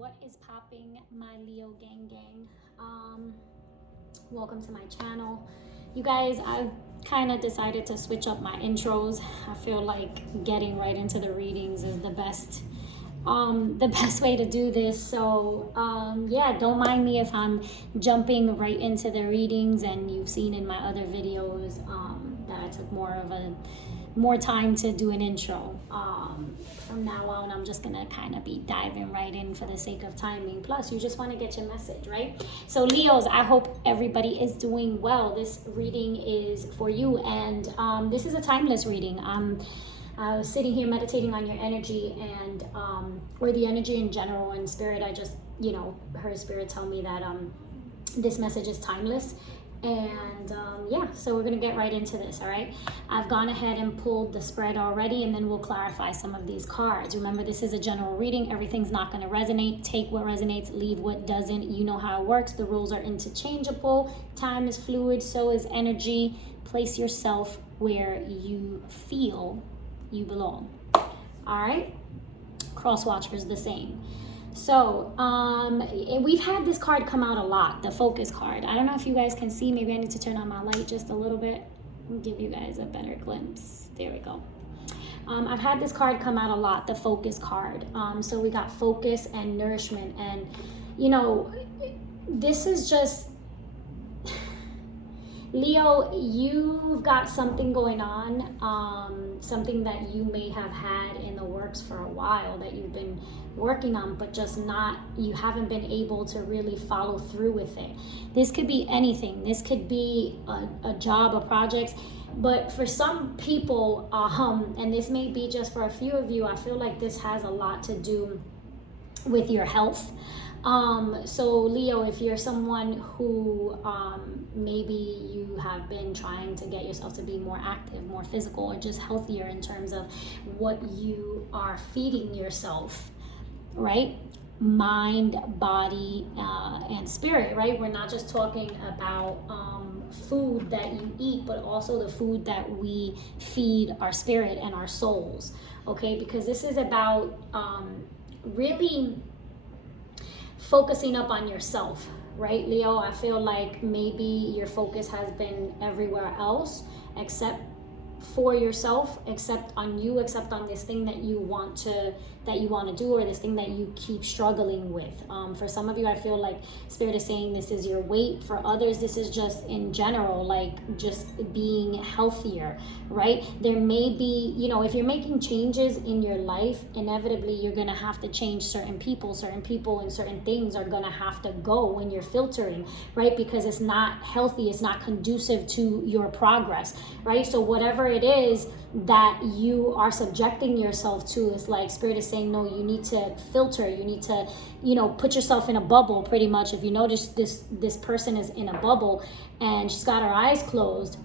What is popping, my Leo gang? Welcome to my channel. You guys, I've kind of decided to switch up my intros. I feel like getting right into the readings is the best way to do this. So yeah, don't mind me if I'm jumping right into the readings, and you've seen in my other videos that I took more time to do an intro. From now on, I'm just gonna kind of be diving right in for the sake of timing. Plus, you just want to get your message, right? So Leos, I hope everybody is doing well. This reading is for you, and this is a timeless reading. I was sitting here meditating on your energy and or the energy in general and spirit. I just, heard spirit tell me that this message is timeless. And yeah, so we're gonna get right into this. All right, I've gone ahead and pulled the spread already, and then we'll clarify some of these cards. Remember, this is a general reading. Everything's not going to resonate. Take what resonates, leave what doesn't. You know how it works. The rules are interchangeable. Time is fluid, so is energy. Place yourself where you feel you belong. All right, cross watchers the same. So we've had this card come out a lot, the focus card. I don't know if you guys can see. Maybe I need to turn on my light just a little bit and give you guys a better glimpse. There we go. I've had this card come out a lot, the focus card. So we got focus and nourishment, and this is just Leo, you've got something going on, something that you may have had in the works for a while that you've been working on, but you haven't been able to really follow through with it. This could be anything. This could be a job, a project, but for some people, and this may be just for a few of you, I feel like this has a lot to do with your health. So Leo, if you're someone who maybe you have been trying to get yourself to be more active, more physical, or just healthier in terms of what you are feeding yourself, right? Mind, body, and spirit, right? We're not just talking about food that you eat, but also the food that we feed our spirit and our souls, okay? Because this is about really focusing up on yourself, right, Leo? I feel like maybe your focus has been everywhere else except for yourself, except on you, except on this thing that you want to do, or this thing that you keep struggling with. For some of you, I feel like spirit is saying this is your weight. For others, this is just in general, like just being healthier, right? There may be, if you're making changes in your life, inevitably you're gonna have to change certain people and certain things are gonna have to go when you're filtering, right? Because it's not healthy, it's not conducive to your progress, right? So whatever it is that you are subjecting yourself to, is like spirit is saying, no, you need to filter, you need to put yourself in a bubble. Pretty much, if you notice, this person is in a bubble and she's got her eyes closed,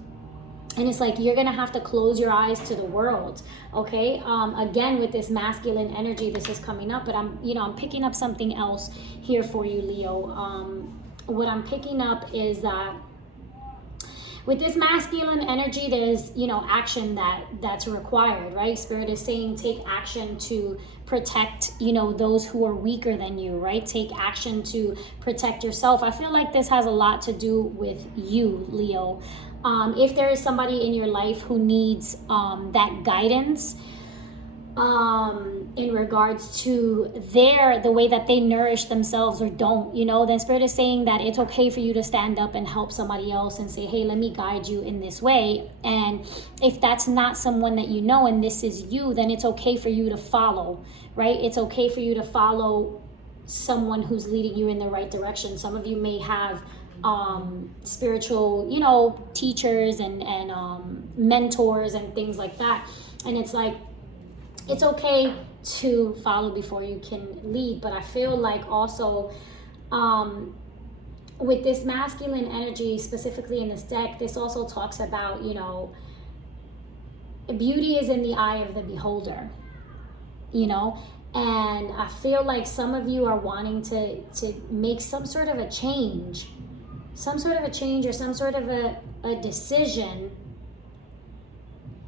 and it's like you're gonna have to close your eyes to the world, okay? Again, with this masculine energy, this is coming up, but I'm picking up something else here for you, Leo. What I'm picking up is that with this masculine energy, there's, action that's required, right? Spirit is saying take action to protect, those who are weaker than you, right? Take action to protect yourself. I feel like this has a lot to do with you, Leo. If there is somebody in your life who needs that guidance, in regards to the way that they nourish themselves or don't, then spirit is saying that it's okay for you to stand up and help somebody else and say, hey, let me guide you in this way. And if that's not someone that you know and this is you, then it's okay for you to follow, right? It's okay for you to follow someone who's leading you in the right direction. Some of you may have spiritual, teachers and mentors and things like that. And it's like, it's okay to follow before you can lead. But I feel like also with this masculine energy, specifically in this deck, this also talks about, beauty is in the eye of the beholder, and I feel like some of you are wanting to make some sort of a change or some sort of a decision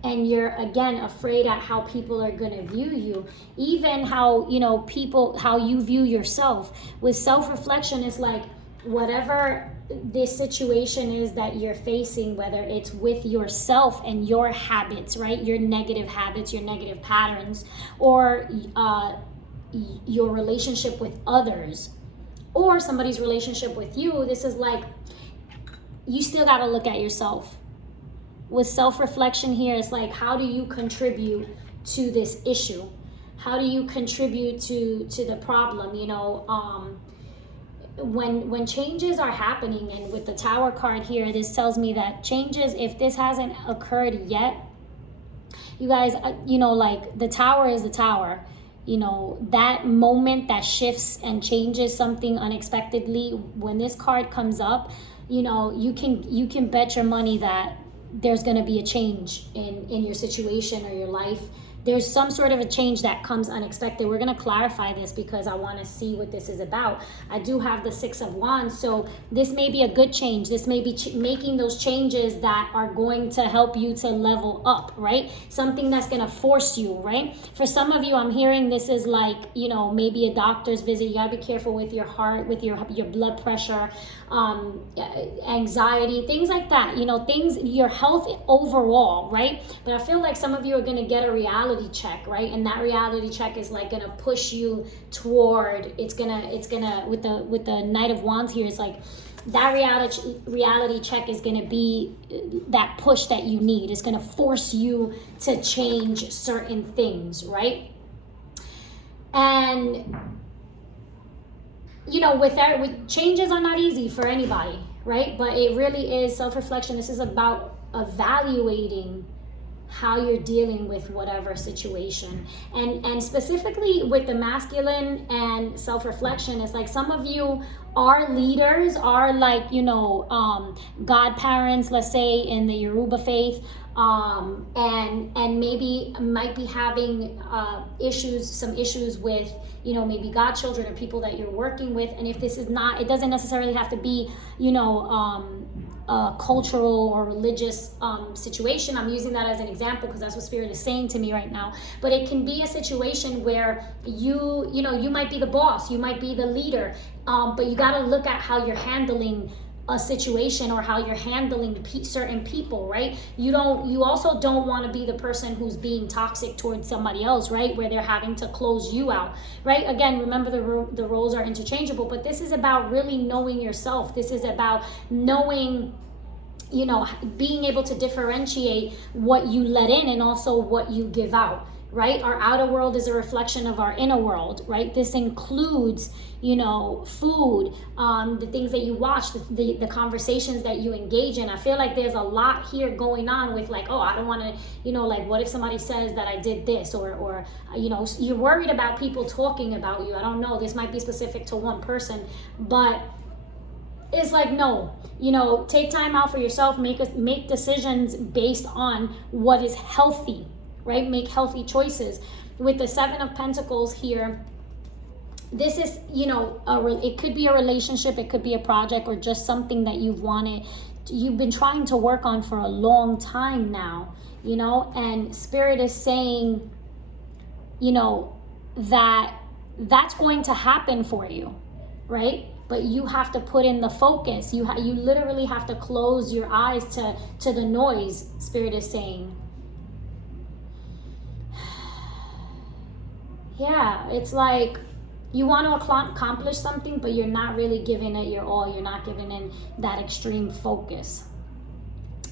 and you're again afraid at how people are going to view you, even how, you know, people, how you view yourself. With self-reflection, it's like whatever this situation is that you're facing, whether it's with yourself and your habits, right, your negative habits, your negative patterns, or your relationship with others, or somebody's relationship with you, this is like, you still got to look at yourself. With self-reflection here, it's like, how do you contribute to this issue? How do you contribute to the problem? You know, when changes are happening, and with the Tower card here, this tells me that changes, if this hasn't occurred yet, you guys, you know, like the Tower is the Tower. You know, that moment that shifts and changes something unexpectedly, when this card comes up, you know, you can bet your money that there's going to be a change in your situation or your life. There's some sort of a change that comes unexpected. We're going to clarify this because I want to see what this is about. I do have the Six of Wands, so this may be a good change. This may be making those changes that are going to help you to level up, right? Something that's going to force you, right? For some of you, I'm hearing this is like, you know, maybe a doctor's visit. You got to be careful with your heart, with your blood pressure, anxiety, things like that, you know, things, your health overall, right? But I feel like some of you are going to get a reality check, right? And that reality check is like going to push you toward, it's gonna with the Knight of Wands here, it's like that reality check is going to be that push that you need. It's going to force you to change certain things, right? And you know, with changes are not easy for anybody, right? But it really is self-reflection. This is about evaluating how you're dealing with whatever situation, and specifically with the masculine and self-reflection, it's like some of you are leaders, are like, you know, godparents, let's say in the Yoruba faith, and maybe might be having some issues with, you know, maybe godchildren or people that you're working with. And if this is not, it doesn't necessarily have to be, you know, a cultural or religious situation. I'm using that as an example because that's what Spirit is saying to me right now. But it can be a situation where you know, you might be the boss, you might be the leader, but you got to look at how you're handling a situation or how you're handling certain people, right? You also don't want to be the person who's being toxic towards somebody else, right? Where they're having to close you out, right? Again, remember the roles are interchangeable, but this is about really knowing yourself. This is about knowing, you know, being able to differentiate what you let in and also what you give out, right? Our outer world is a reflection of our inner world, right? This includes, you know, food, the things that you watch, the conversations that you engage in. I feel like there's a lot here going on with like, oh, I don't want to, you know, like what if somebody says that I did this, or you know, you're worried about people talking about you. I don't know, this might be specific to one person, but it's like, no, you know, take time out for yourself, make decisions based on what is healthy, right? Make healthy choices. With the Seven of Pentacles here, this is, you know, it could be a relationship, it could be a project, or just something that you've been trying to work on for a long time now, you know, and Spirit is saying, you know, that's going to happen for you, right? But you have to put in the focus. You literally have to close your eyes to the noise, Spirit is saying. Yeah, it's like you want to accomplish something, but you're not really giving it your all. You're not giving in that extreme focus.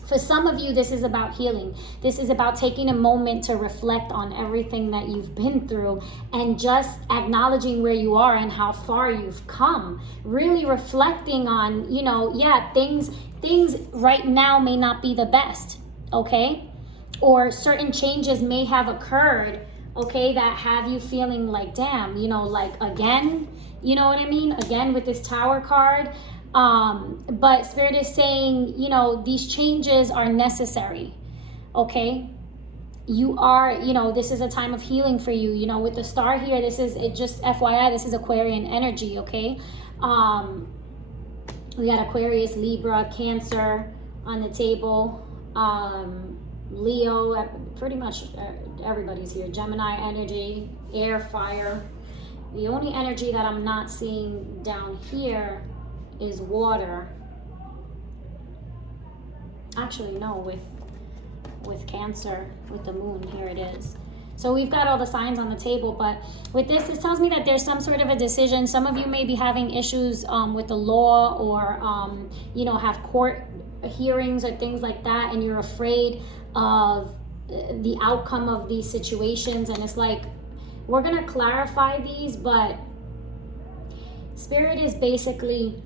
For some of you, this is about healing. This is about taking a moment to reflect on everything that you've been through and just acknowledging where you are and how far you've come. Really reflecting on, you know, yeah, things right now may not be the best, okay? Or certain changes may have occurred, okay, that have you feeling like, damn, you know, like again, you know what I mean? Again with this Tower card. But Spirit is saying, you know, these changes are necessary, okay? You are, you know, this is a time of healing for you. You know, with the star here, this is, it just FYI, this is Aquarian energy, okay? We got Aquarius, Libra, Cancer on the table. Leo, pretty much everybody's here. Gemini energy, air, fire. The only energy that I'm not seeing down here is water. Actually, no, with Cancer, with the moon, here it is. So we've got all the signs on the table, but with this tells me that there's some sort of a decision. Some of you may be having issues with the law, or you know, have court hearings or things like that, and you're afraid of the outcome of these situations. And it's like, we're going to clarify these, but Spirit is basically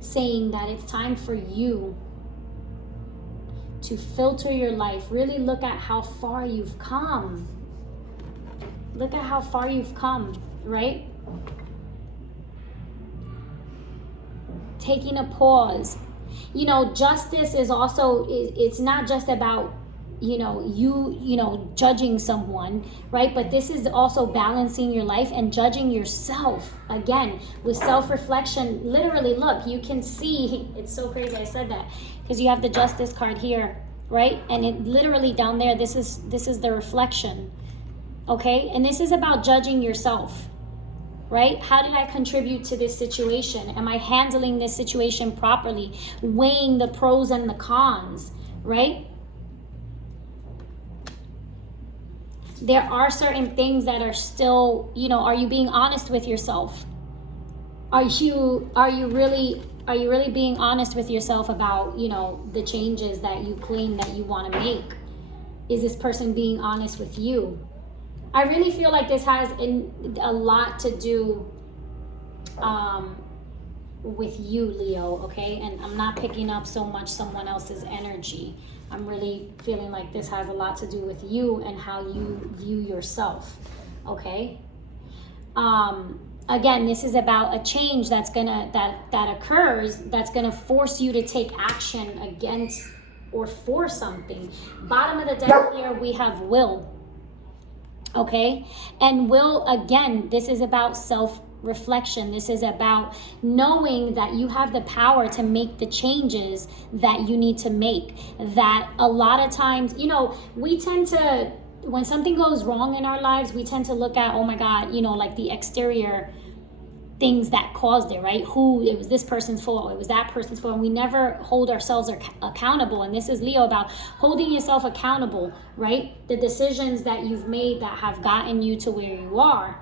saying that it's time for you to filter your life. Really look at how far you've come. Look at how far you've come, right? Taking a pause. You know, justice is also, it's not just about, you know, judging someone, right? But this is also balancing your life and judging yourself. Again, with self-reflection, literally, look, you can see, it's so crazy I said that, because you have the Justice card here, right? And it literally down there, this is the reflection, okay? And this is about judging yourself, right? How did I contribute to this situation? Am I handling this situation properly? Weighing the pros and the cons, right? There are certain things that are still, you know, are you being honest with yourself? Are you really being honest with yourself about, you know, the changes that you claim that you want to make? Is this person being honest with you? I really feel like this has a lot to do with you, Leo, okay? And I'm not picking up so much someone else's energy. I'm really feeling like this has a lot to do with you and how you view yourself, okay? Again, this is about a change that's that occurs, that's gonna force you to take action against or for something. Bottom of the deck here, we have will, okay? And will, again, this is about self-reflection. This is about knowing that you have the power to make the changes that you need to make. That a lot of times, you know, we tend to, when something goes wrong in our lives, we tend to look at, oh my God, you know, like the exterior things that caused it, right? It was this person's fault, it was that person's fault, and we never hold ourselves accountable. And this is Leo, about holding yourself accountable, right? The decisions that you've made that have gotten you to where you are.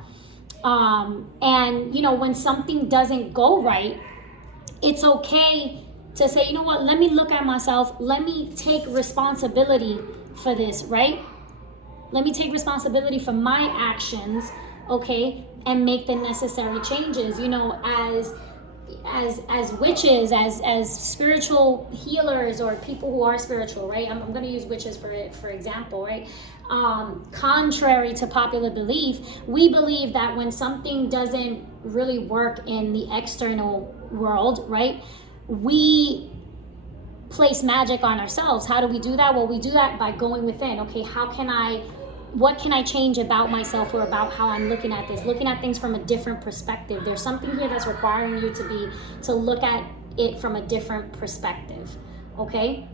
And you know, when something doesn't go right, it's okay to say, you know what, let me look at myself, let me take responsibility for this, right? Let me take responsibility for my actions, okay, and make the necessary changes. You know, as witches, as spiritual healers, or people who are spiritual, right? I'm going to use witches for example, right? Contrary to popular belief, we believe that when something doesn't really work in the external world, right, we place magic on ourselves. How do we do that? Well, we do that by going within. Okay, what can I change about myself, or about how I'm looking at this, looking at things from a different perspective? There's something here that's requiring you to look at it from a different perspective, okay?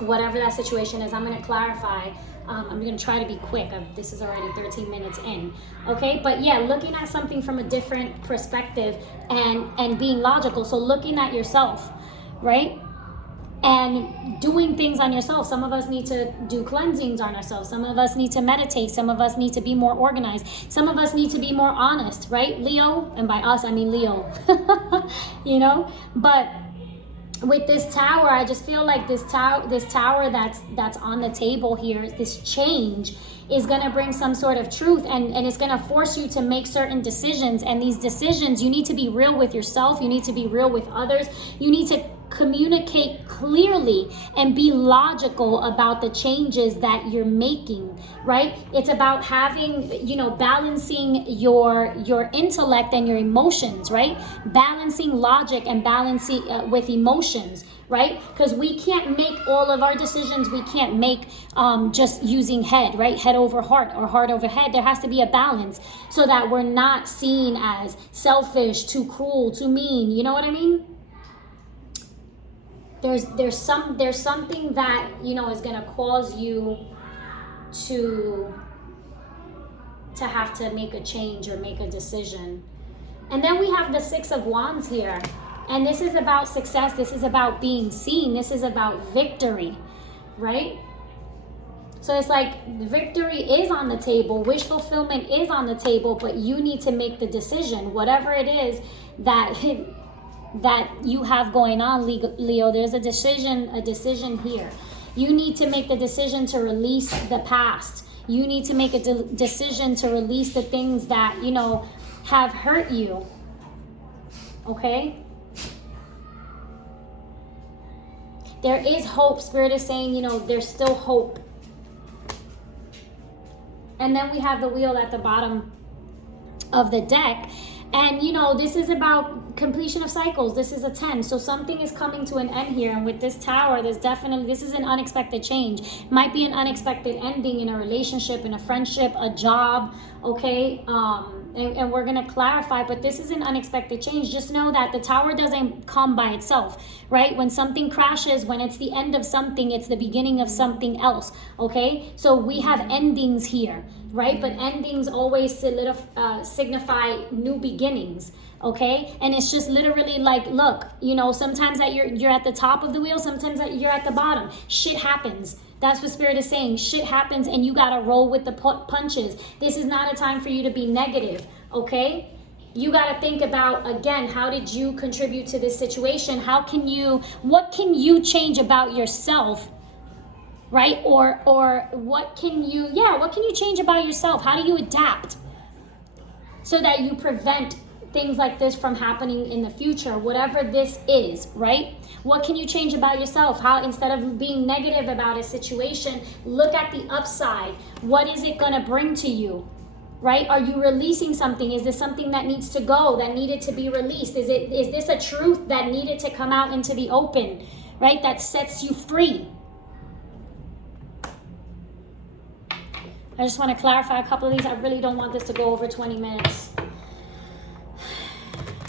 Whatever that situation is, I'm going to clarify. I'm going to try to be quick. This is already 13 minutes in, okay? But yeah, looking at something from a different perspective and being logical. So looking at yourself, right? And doing things on yourself. Some of us need to do cleansings on ourselves. Some of us need to meditate. Some of us need to be more organized. Some of us need to be more honest, right, Leo? And by us, I mean Leo, you know? But with this tower, I just feel like this tower that's on the table here, this change is going to bring some sort of truth, and it's going to force you to make certain decisions. And these decisions, you need to be real with yourself. You need to be real with others. You need to communicate clearly and be logical about the changes that you're making, right? It's about having, you know, balancing your intellect and your emotions, right? Balancing logic and balancing with emotions, right? Because we can't make all of our decisions, we can't make just using head, right? Head over heart or heart over head. There has to be a balance so that we're not seen as selfish, too cruel, too mean. You know what I mean? there's something that, you know, is going to cause you to have to make a change or make a decision. And then we have the Six of Wands here. And this is about success. This is about being seen. This is about victory, right? So it's like victory is on the table. Wish fulfillment is on the table, but you need to make the decision. Whatever it is that you have going on, Leo, there's a decision here. You need to make the decision to release the past. You need to make a decision to release the things that, you know, have hurt you. Okay? There is hope. Spirit is saying, you know, there's still hope. And then we have the wheel at the bottom of the deck. And, you know, this is about completion of cycles. This is a 10. So something is coming to an end here. And with this tower, this is an unexpected change. It might be an unexpected ending in a relationship, in a friendship, a job, okay? And we're going to clarify, but this is an unexpected change. Just know that the tower doesn't come by itself, right? When something crashes, when it's the end of something, it's the beginning of something else, okay? So we have endings here, right? But endings always signify new beginnings, okay? And it's just literally like, look, you know, sometimes that you're at the top of the wheel, sometimes that you're at the bottom. Shit happens. That's what Spirit is saying. Shit happens and you got to roll with the punches. This is not a time for you to be negative, okay? You got to think about, again, how did you contribute to this situation? What can you change about yourself, right? Or what can you change about yourself? How do you adapt so that you prevent things like this from happening in the future, whatever this is, right? What can you change about yourself? How, instead of being negative about a situation, look at the upside. What is it going to bring to you, right? Are you releasing something? Is this something that needs to go, that needed to be released? Is this a truth that needed to come out into the open, right? That sets you free. I just want to clarify a couple of these. I really don't want this to go over 20 minutes.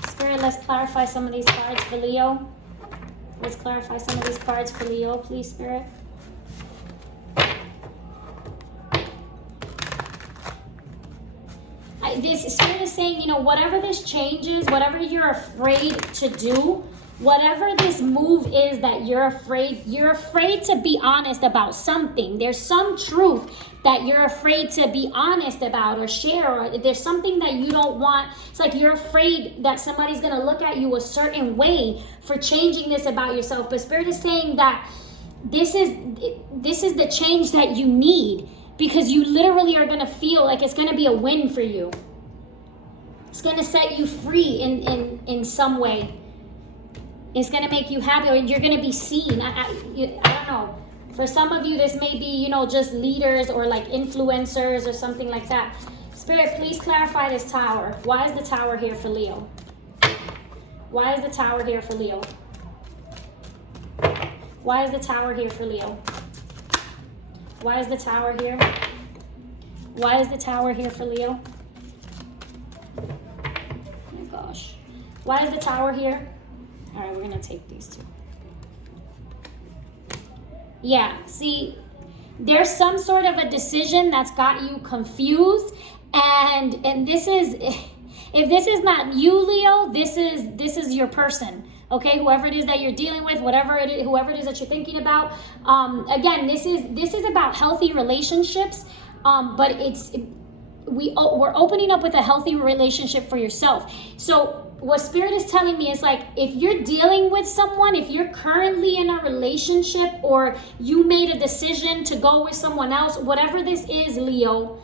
Spirit, let's clarify some of these cards for Leo. Let's clarify some of these cards for Leo, please, Spirit. This Spirit is saying, you know, whatever this change is, whatever you're afraid to do, whatever this move is that you're afraid to be honest about something. There's some truth that you're afraid to be honest about or share, or there's something that you don't want. It's like you're afraid that somebody's going to look at you a certain way for changing this about yourself. But Spirit is saying that this is the change that you need, because you literally are going to feel like it's going to be a win for you. It's going to set you free in some way. It's going to make you happy, or you're going to be seen. I don't know. For some of you, this may be, you know, just leaders or like influencers or something like that. Spirit, please clarify this tower. Why is the tower here for Leo? Why is the tower here for Leo? Why is the tower here for Leo? Why is the tower here? Why is the tower here for Leo? Oh my gosh. Why is the tower here? All right, we're going to take these two. Yeah, see, there's some sort of a decision that's got you confused, and this is, if this is not you, Leo, this is your person, okay? Whoever it is that you're dealing with, whoever it is that you're thinking about. Again, this is about healthy relationships, but we're opening up with a healthy relationship for yourself. So what Spirit is telling me is, like, if you're dealing with someone, if you're currently in a relationship, or you made a decision to go with someone else, whatever this is, Leo,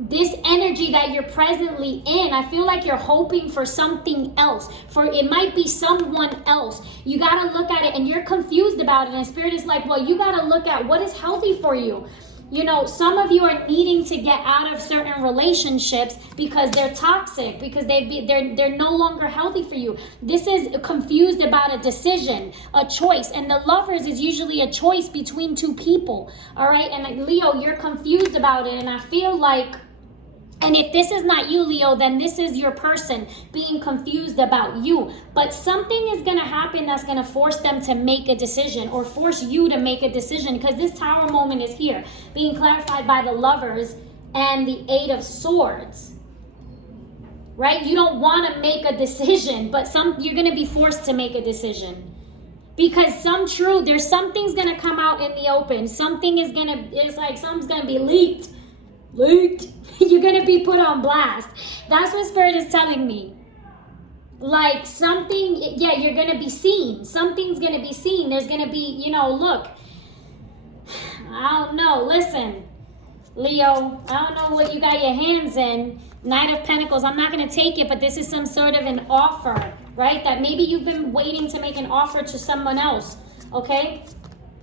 this energy that you're presently in, I feel like you're hoping for something else. For it might be someone else. You got to look at it and you're confused about it. And Spirit is like, well, you got to look at what is healthy for you. You know, some of you are needing to get out of certain relationships because they're toxic, because they're no longer healthy for you. This is confused about a decision, a choice. And the Lovers is usually a choice between two people. All right. And like, Leo, you're confused about it. And I feel like And if this is not you, Leo, then this is your person being confused about you. But something is going to happen that's going to force them to make a decision, or force you to make a decision, because this Tower moment is here, being clarified by the Lovers and the Eight of Swords. Right? You don't want to make a decision, but you're going to be forced to make a decision. Because there's something's going to come out in the open. Something's going to be leaked. You're going to be put on blast. That's what Spirit is telling me. Like something, you're going to be seen. Something's going to be seen. There's going to be, look. I don't know. Listen, Leo, I don't know what you got your hands in. Knight of Pentacles. I'm not going to take it, but this is some sort of an offer, right? That maybe you've been waiting to make an offer to someone else, okay?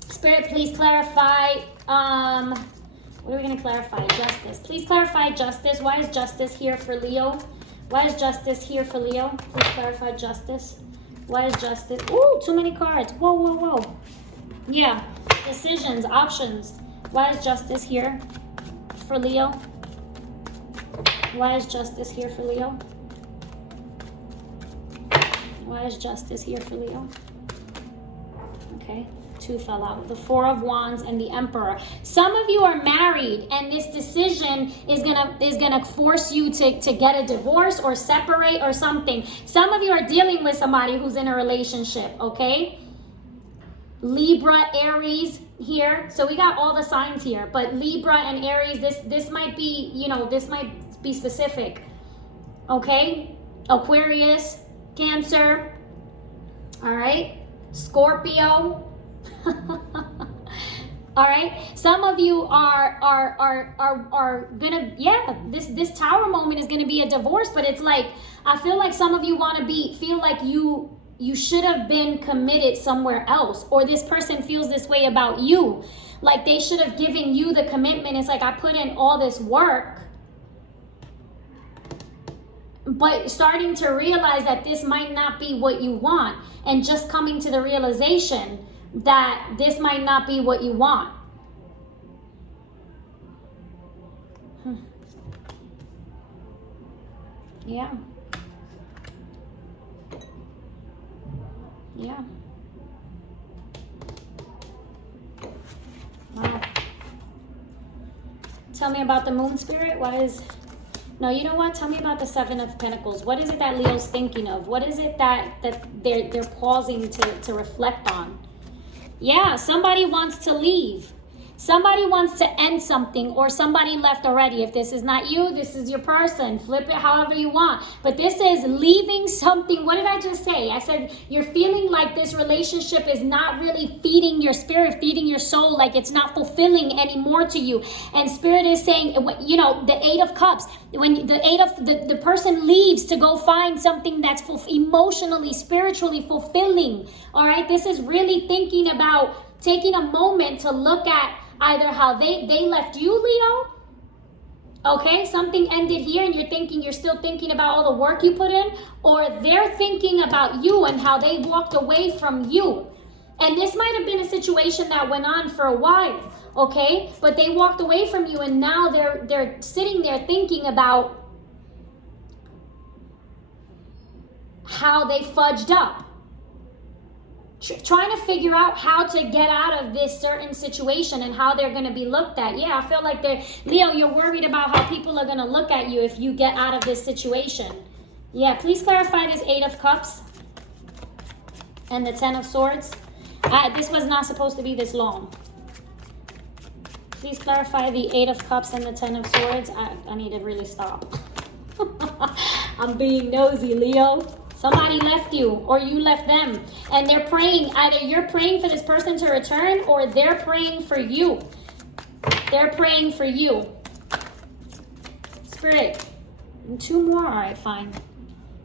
Spirit, please clarify. What are we going to clarify? Justice. Please clarify justice. Why is justice here for Leo? Why is justice here for Leo? Please clarify justice. Why is justice? Ooh, too many cards. Whoa, whoa, whoa. Yeah. Decisions, options. Why is justice here for Leo? Why is justice here for Leo? Why is justice here for Leo? Okay. 2 fell out. The Four of Wands and the Emperor. Some of you are married, and this decision is gonna force you to get a divorce or separate or something. Some of you are dealing with somebody who's in a relationship, okay? Libra, Aries here. So we got all the signs here, but Libra and Aries, this might be, this might be specific. Okay? Aquarius, Cancer. All right? Scorpio. All right, some of you are gonna, this Tower moment is gonna be a divorce, but it's like, I feel like some of you want to feel like you should have been committed somewhere else, or this person feels this way about you, like they should have given you the commitment. It's like, I put in all this work, but starting to realize that this might not be what you want, and just coming to the realization that this might not be what you want. Yeah. Yeah. Wow. Tell me about the Moon, Spirit. No, you know what? Tell me about the Seven of Pentacles. What is it that Leo's thinking of? What is it that they're pausing to reflect on? Yeah, somebody wants to leave. Somebody wants to end something, or somebody left already. If this is not you, this is your person. Flip it however you want. But this is leaving something. What did I just say? I said you're feeling like this relationship is not really feeding your spirit, feeding your soul, like it's not fulfilling anymore to you. And Spirit is saying, the Eight of Cups, when the person leaves to go find something that's emotionally, spiritually fulfilling. All right, this is really thinking about taking a moment to look at either how they left you, Leo. Okay, something ended here and you're still thinking about all the work you put in, or they're thinking about you and how they walked away from you. And this might have been a situation that went on for a while, okay? But they walked away from you, and now they're sitting there thinking about how they fudged up. Trying to figure out how to get out of this certain situation and how they're going to be looked at. Yeah, I feel like Leo, you're worried about how people are going to look at you if you get out of this situation. Yeah, please clarify this Eight of Cups and the Ten of Swords. This was not supposed to be this long. Please clarify the Eight of Cups and the Ten of Swords. I need to really stop. I'm being nosy, Leo. Somebody left you, or you left them, and they're praying. Either you're praying for this person to return, or they're praying for you. They're praying for you. Spirit. And 2 more? All right, fine.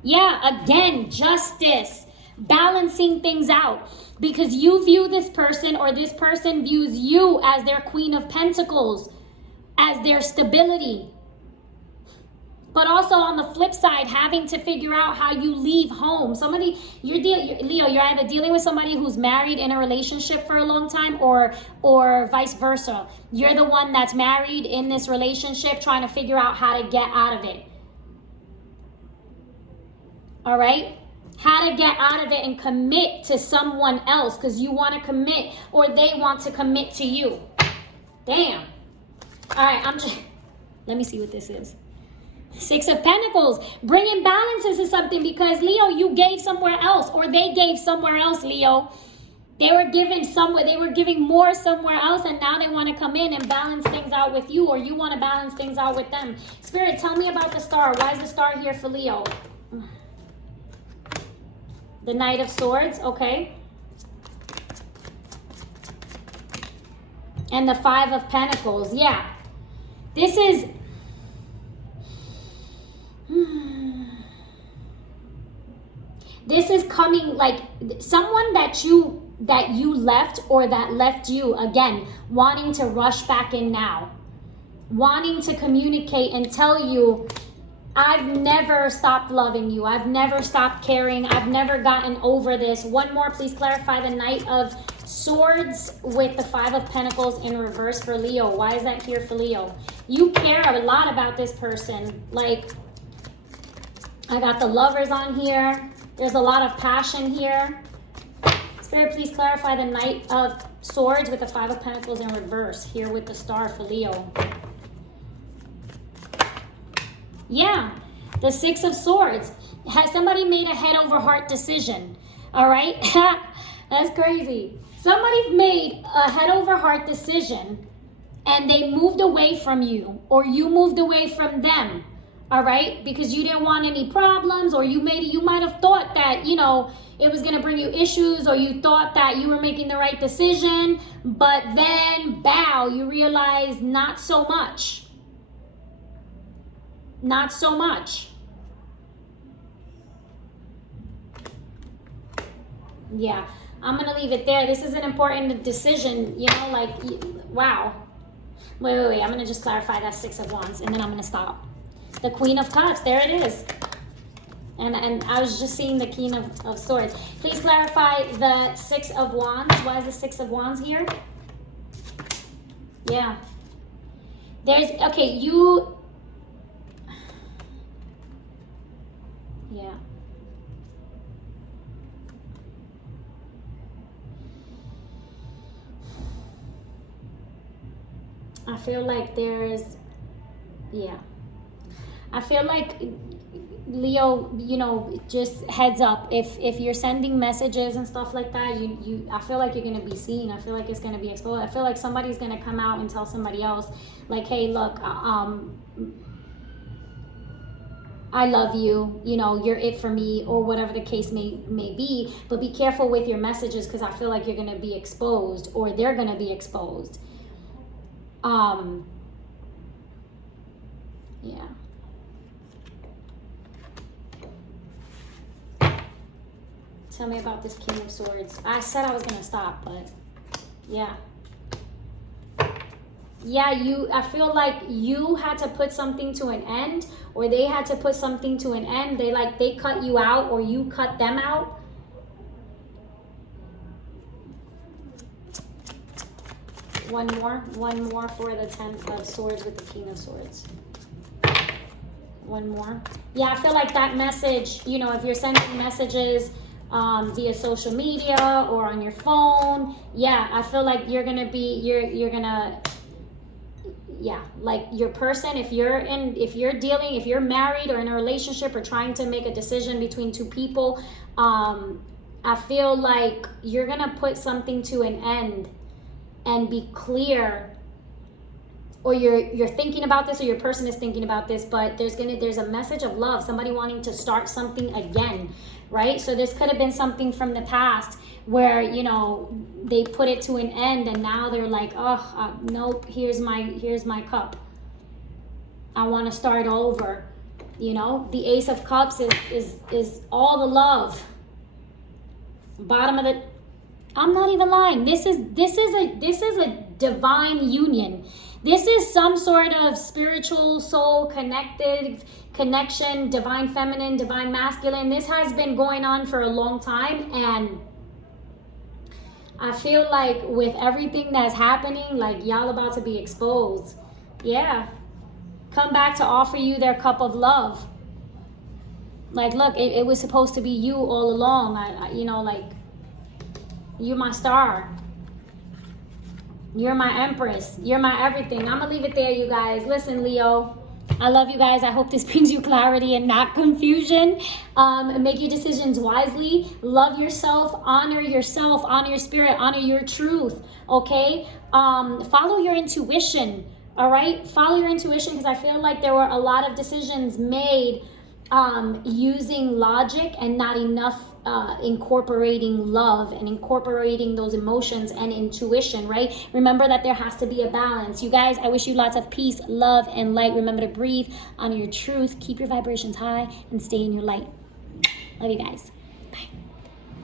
Yeah, again, justice. Balancing things out. Because you view this person, or this person views you as their Queen of Pentacles, as their stability. But also on the flip side, having to figure out how you leave home. Leo, you're either dealing with somebody who's married in a relationship for a long time, or vice versa. You're the one that's married in this relationship trying to figure out how to get out of it. All right? How to get out of it and commit to someone else because you want to commit, or they want to commit to you. Damn. All right, let me see what this is. 6 of Pentacles. Bringing balance into something because, Leo, you gave somewhere else, or they gave somewhere else, Leo. They were giving more somewhere else, and now they want to come in and balance things out with you, or you want to balance things out with them. Spirit, tell me about the star. Why is the star here for Leo? The Knight of Swords, okay. And the 5 of Pentacles, yeah. This is... This is coming like someone that you left, or that left you, again, wanting to rush back in now. Wanting to communicate and tell you, I've never stopped loving you. I've never stopped caring. I've never gotten over this. One more, please clarify the Knight of Swords with the 5 of Pentacles in reverse for Leo. Why is that here for Leo? You care a lot about this person. Like, I got the Lovers on here. There's a lot of passion here. Spirit, please clarify the Knight of Swords with the 5 of Pentacles in reverse here with the star for Leo. Yeah, the 6 of Swords. Has somebody made a head over heart decision? All right, that's crazy. Somebody made a head over heart decision and they moved away from you, or you moved away from them. All right, because you didn't want any problems, or you might have thought that, you know, it was going to bring you issues, or you thought that you were making the right decision, but then, bow, you realize not so much. Not so much. Yeah, I'm going to leave it there. This is an important decision, you know, like, wow. Wait. I'm going to just clarify that 6 of Wands, and then I'm going to stop. The Queen of Cups, there it is. And I was just seeing the King of Swords. Please clarify the 6 of Wands. Why is the 6 of Wands here? Yeah. Yeah. I feel like I feel like, Leo, you know, just heads up, if you're sending messages and stuff like that, I feel like you're going to be seen. I feel like it's going to be exposed. I feel like somebody's going to come out and tell somebody else, like, hey, look, I love you, you know, you're it for me, or whatever the case may be. But be careful with your messages, because I feel like you're going to be exposed, or they're going to be exposed. Yeah. Tell me about this King of Swords. I said I was going to stop, but yeah. Yeah, I feel like you had to put something to an end, or they had to put something to an end. They cut you out, or you cut them out. One more for the 10 of Swords with the King of Swords. One more. Yeah, I feel like that message, you know, if you're sending messages via social media or on your phone, yeah, I feel like you're gonna yeah, like your person, if you're married or in a relationship or trying to make a decision between two people, I feel like you're gonna put something to an end and be clear, or you're thinking about this, or your person is thinking about this, but there's a message of love, somebody wanting to start something again, right? So this could have been something from the past where, you know, they put it to an end, and now they're like, oh, nope, here's my cup, I want to start over. You know, the Ace of Cups is all the love. Bottom of the, I'm not even lying. This is a divine union. This is some sort of spiritual soul connection, divine feminine, divine masculine. This has been going on for a long time, and I feel like with everything that's happening, like y'all about to be exposed. Yeah. Come back to offer you their cup of love. Like, look, it was supposed to be you all along. You know, like, you're my star. You're my empress. You're my everything. I'm going to leave it there, you guys. Listen, Leo, I love you guys. I hope this brings you clarity and not confusion. Make your decisions wisely. Love yourself. Honor your spirit. Honor your truth. Okay? Follow your intuition. All right? Follow your intuition, because I feel like there were a lot of decisions made using logic and not enough incorporating love and incorporating those emotions and intuition, right? Remember that there has to be a balance. You guys, I wish you lots of peace, love, and light. Remember to breathe, honor your truth, keep your vibrations high, and stay in your light. Love you guys.